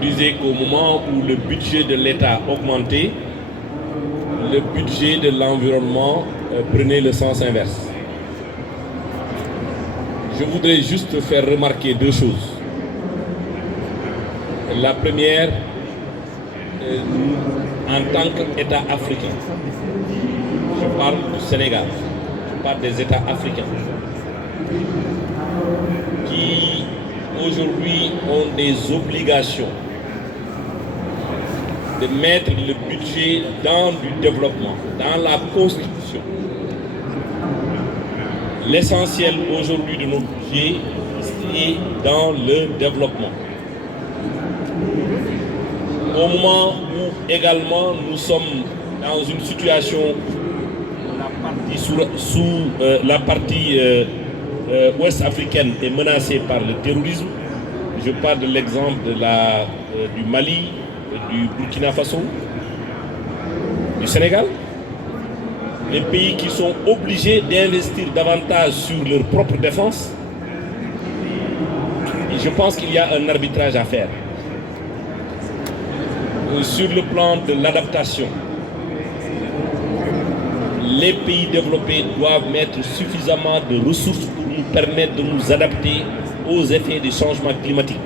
disait qu'au moment où le budget de l'État augmentait, le budget de l'environnement prenait le sens inverse. Je voudrais juste faire remarquer deux choses. La première, en tant qu'État africain, je parle du Sénégal, je parle des États africains, qui aujourd'hui ont des obligations de mettre le budget dans du développement, dans la construction. L'essentiel aujourd'hui de nos budgets est dans le développement. Au moment où également nous sommes dans une situation où la partie ouest africaine est menacée par le terrorisme. Je parle de l'exemple du Mali, du Burkina Faso, du Sénégal. Les pays qui sont obligés d'investir davantage sur leur propre défense. Et je pense qu'il y a un arbitrage à faire. Sur le plan de l'adaptation, les pays développés doivent mettre suffisamment de ressources pour nous permettre de nous adapter aux effets des changements climatiques.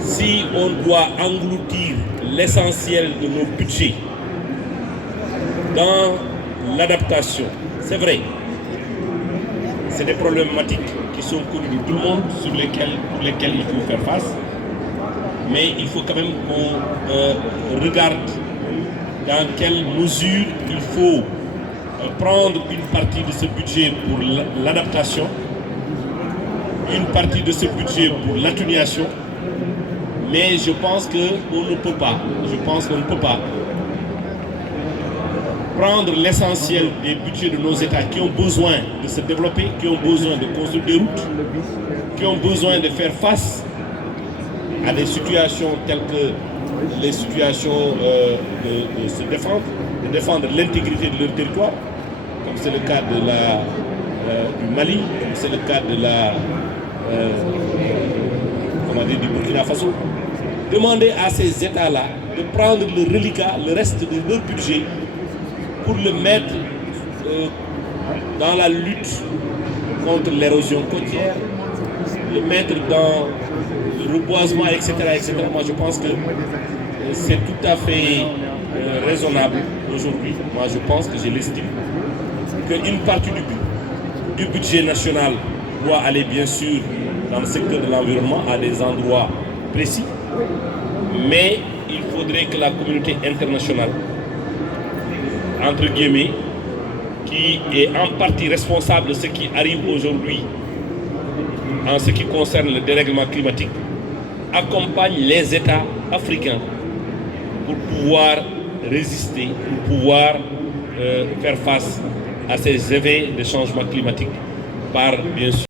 Si on doit engloutir l'essentiel de nos budgets dans l'adaptation, c'est vrai, c'est des problématiques qui sont connues de tout le monde, pour lesquelles il faut faire face. Mais il faut quand même qu'on regarde dans quelle mesure il faut prendre une partie de ce budget pour l'adaptation, une partie de ce budget pour l'atténuation, mais je pense qu'on ne peut pas, prendre l'essentiel des budgets de nos États qui ont besoin de se développer, qui ont besoin de construire des routes, qui ont besoin de faire face à des situations telles que les situations de se défendre, de défendre l'intégrité de leur territoire, comme c'est le cas du Mali, comme c'est le cas du Burkina Faso. Demander à ces États-là de prendre le reliquat, le reste de leur budget, pour le mettre dans la lutte contre l'érosion côtière, le mettre dans le reboisement, etc., etc. Moi, je pense que c'est tout à fait raisonnable aujourd'hui. Moi, je pense que je l'estime qu'une partie du budget national doit aller bien sûr dans le secteur de l'environnement à des endroits précis, mais il faudrait que la communauté internationale, entre guillemets, qui est en partie responsable de ce qui arrive aujourd'hui en ce qui concerne le dérèglement climatique, accompagne les États africains pour pouvoir résister, pour pouvoir faire face à ces effets de changement climatique par, bien sûr,